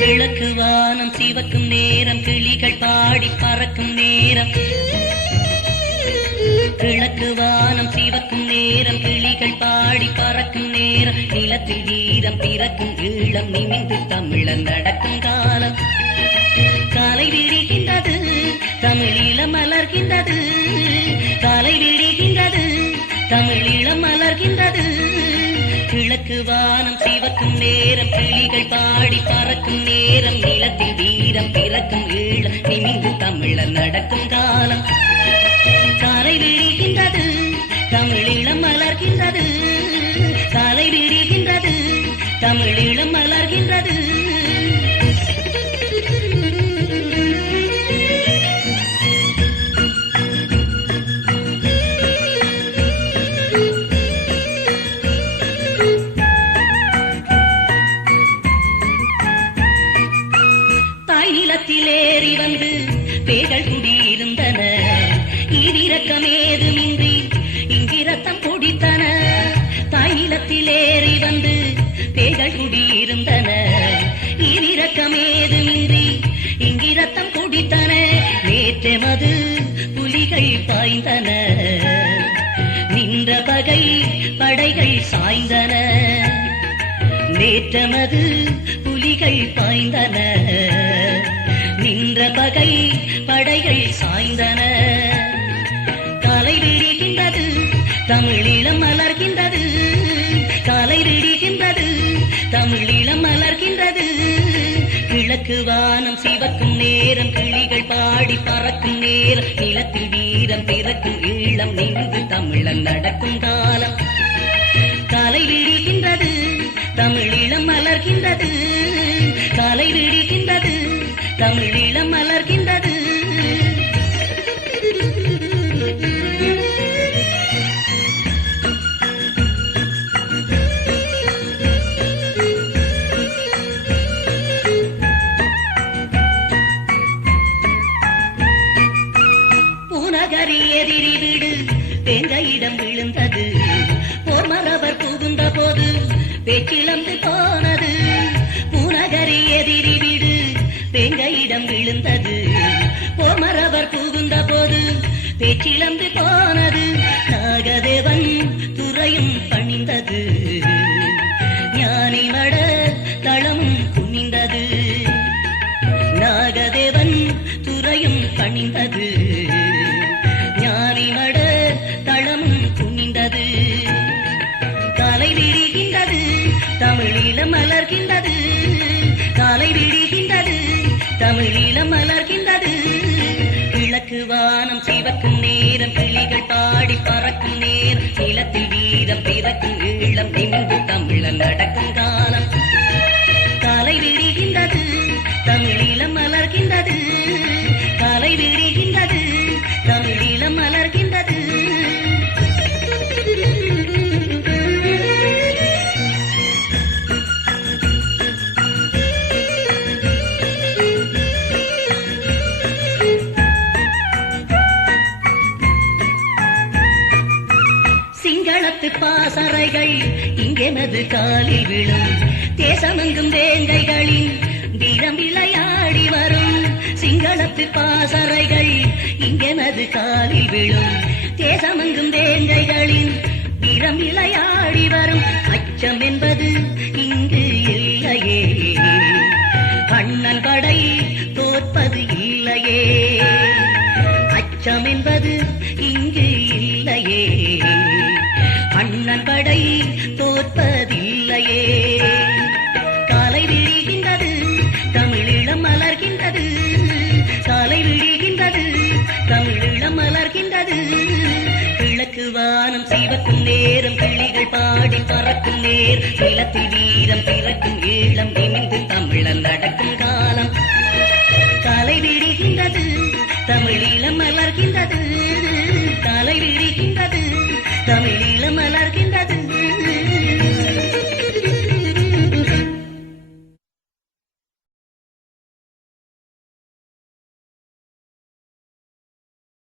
கிழக்கு வானம் சிவக்கும் நேரம் கிளிகள் பாடி பறக்கும் நேரம். கிழக்கு வானம் சிவக்கும் நேரம் கிளிகள் பாடி பறக்கும் நேரம். நிலத்தில் வீரம் பிறக்கும் ஈழம் நிமிந்து தமிழன் நடக்கும் காலம். காலை விடுகின்றது தமிழீழம் மலர்கின்றது. காலை விடுகின்றது தமிழீழம் மலர்கின்றது. கிழக்கு வானம் சிவக்கும் நேரம் கிளிகள் பாடி பறக்கும் நேரம் நிலத்தில் வீரம் பிறக்கும் ஈழம் நிமிந்து தமிழன் நடக்கும் காலம். கரை விழிகின்றது ஈவிரக்கமேதுமின்றி இங்கிரத்தம் குடித்தன. தாய் ஏறி வந்து பேய்கள் குடியிருந்தன. ஈவிரக்கமேதுமின்றி இங்கிரத்தம் குடித்தன. நேற்றமது புலிகள் பாய்ந்தன. நின்ற பகை படைகள் சாய்ந்தன. நேற்றமது புலிகள் பாய்ந்தன. நின்ற பகை படைகள் சாய்ந்தன. கிழக்கு வானம் சிவக்கும் நேரம் கிளிகள் பாடி பறக்கும் நேரம் நிலத்தில் வீரம் பிறக்கும் ஈழம் நின்று தமிழன் நடக்கும் காலம். வெங்கையிடம் விழுந்தது. போர்மரவர் புகுந்த போது பேச்சிழந்து போனது. பூநகரி எதிரி வெங்க இடம் விழுந்தது. போர்மரவர் புகுந்த போது பேச்சிழந்து போனது. திருவானம் சிவக்கும் நேரம் கிளிகள் பாடி பறக்கும் நேரம். நிலத்தில் வீரம் பிறக்கும் ஈழம் நிமிந்து தமிழன் நடக்கும் எனது காலில் விழும் தேசமெங்கும் வேங்கைகளின் வீரம் விளையாடி வரும் சிங்களத்து பாசறைகள். இங்கெனது காலில் விழும் தேசமெங்கும் வேங்கைகளின் வீரம் விளையாடி வரும் அச்சம் என்பது இங்கு வானம் சிவக்கும் நேரம் கிளிகள் பாடி பறக்கும் நேர். நிலத்தில் வீரம் பிறக்கும் ஈழம் நிமிந்து தமிழன் நடக்கும் காலம்.